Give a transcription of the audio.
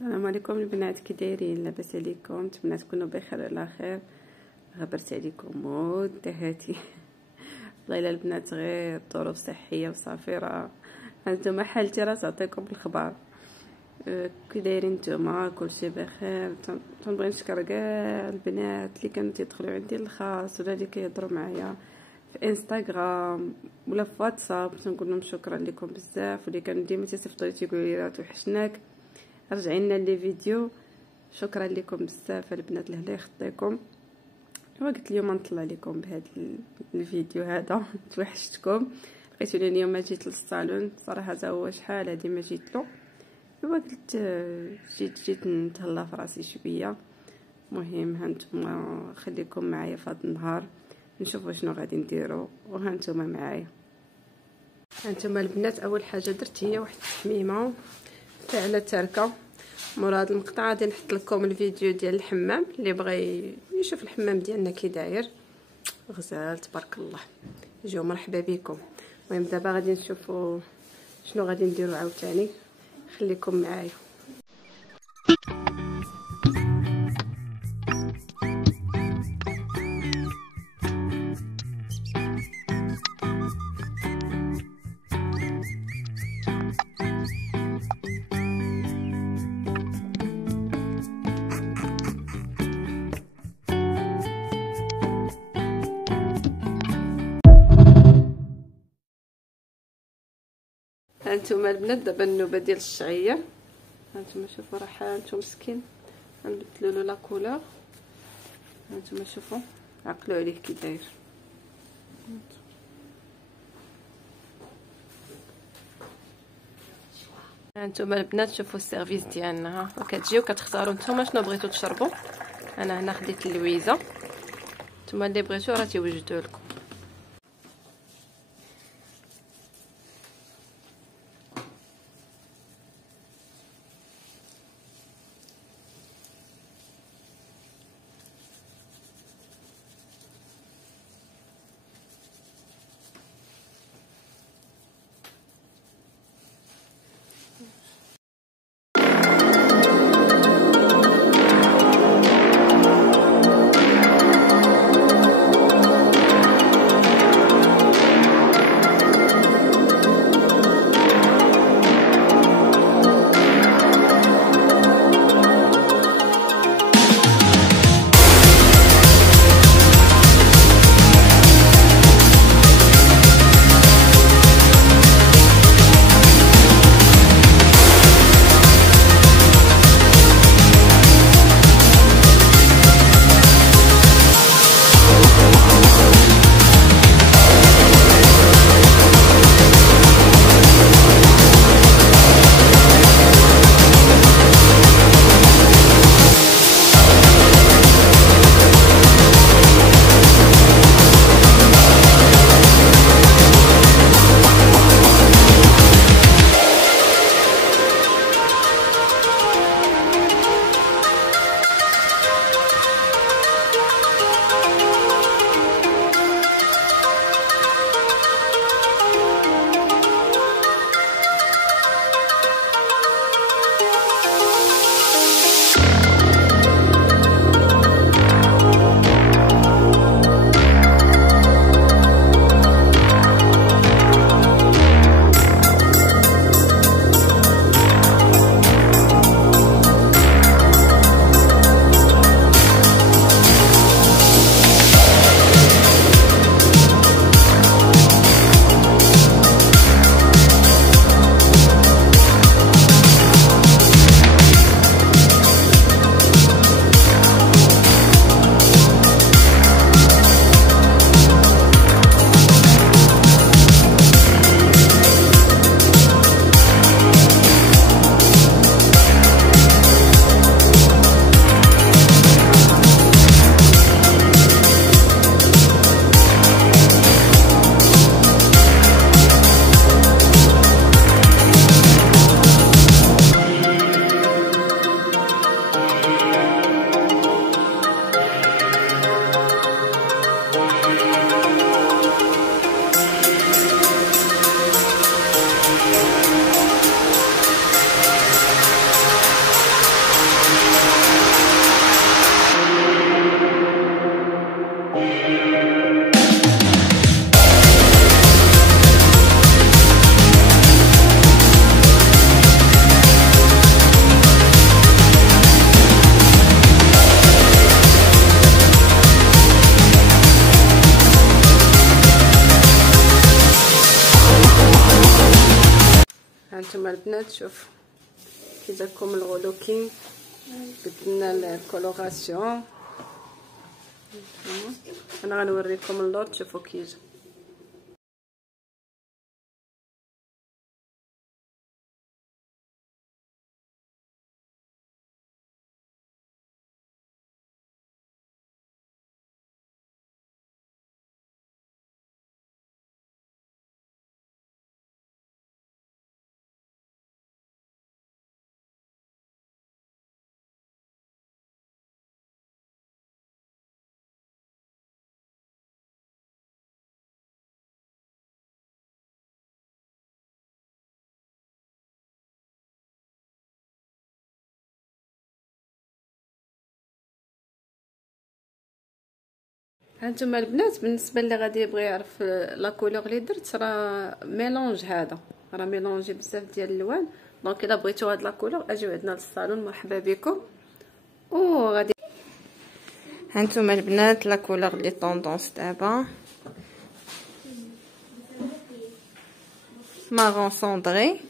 السلام عليكم البنات، كي دايرين؟ لاباس عليكم؟ نتمنى تكونوا بخير وعلى خير. غبرت عليكم مده هاتي والله الا البنات غير ظروف صحيه وصافي. راه هانتوما حالتي راه تعطيكم الخبر. كي دايرين نتوما؟ كلشي بخير؟ تنبغي نشكر كاع البنات اللي كانوا تيدخلوا عندي الخاص ولا اللي كيهضروا معايا في انستغرام ولا في واتساب. تنقول لهم شكرا لكم بزاف، واللي كانوا ديما تيصيفطوا لي تيقولوا لي راه توحشناك رجعي لنا لي فيديو. شكرا لكم بزاف البنات، الله يخطيكم. وقلت اليوم نطلع لكم بهذا الفيديو هذا. توحشتكم، لقيتوني اليوم ما جيت للصالون صراحه، تا هو شحال هادي ما جيت له. وقلت جيت نتهلا في راسي شويه. مهم هانتوما خليكم معايا في هذا النهار نشوفوا شنو غادي نديروا، وهانتوما معايا. هانتوما البنات اول حاجه درت هي واحد التحميمه تاع على تركه. مورا هاد المقطع غادي نحط لكم الفيديو ديال الحمام، اللي بغى يشوف الحمام ديالنا كي داير غزال تبارك الله. جيو مرحبا بكم. المهم دابا غادي نشوفوا شنو غادي نديروا عاوتاني، خليكم معايا. هانتوما البنات دابا النوبه ديال الشعير. هانتوما شوفوا راه حالته مسكين، غنبدلوا له لا كولور. هانتوما شوفوا عقلوا عليه كي داير. هانتوما البنات شوفوا السيرفيس ديالنا، ها كتجيو كتختاروا نتوما شنو بغيتو تشربوا. انا هنا خديت اللويزه، نتوما اللي بغيتو راه تيوجدوا لكم. البنات شوف كي جاكم الغلوكين بدلنا الكولوراسيون. انا غنوريكم اللوط شوفوا كي جا. هانتوما البنات بالنسبه اللي غادي يبغي يعرف لا كولور اللي درت راه ميلونج، هذا راه ميلونجي بزاف ديال الالوان. دونك الا بغيتو هاد لا كولور اجيو عندنا للصالون، مرحبا بكم. وغادي هانتوما البنات لا كولور لي طوندونس دابا مارون سوندري.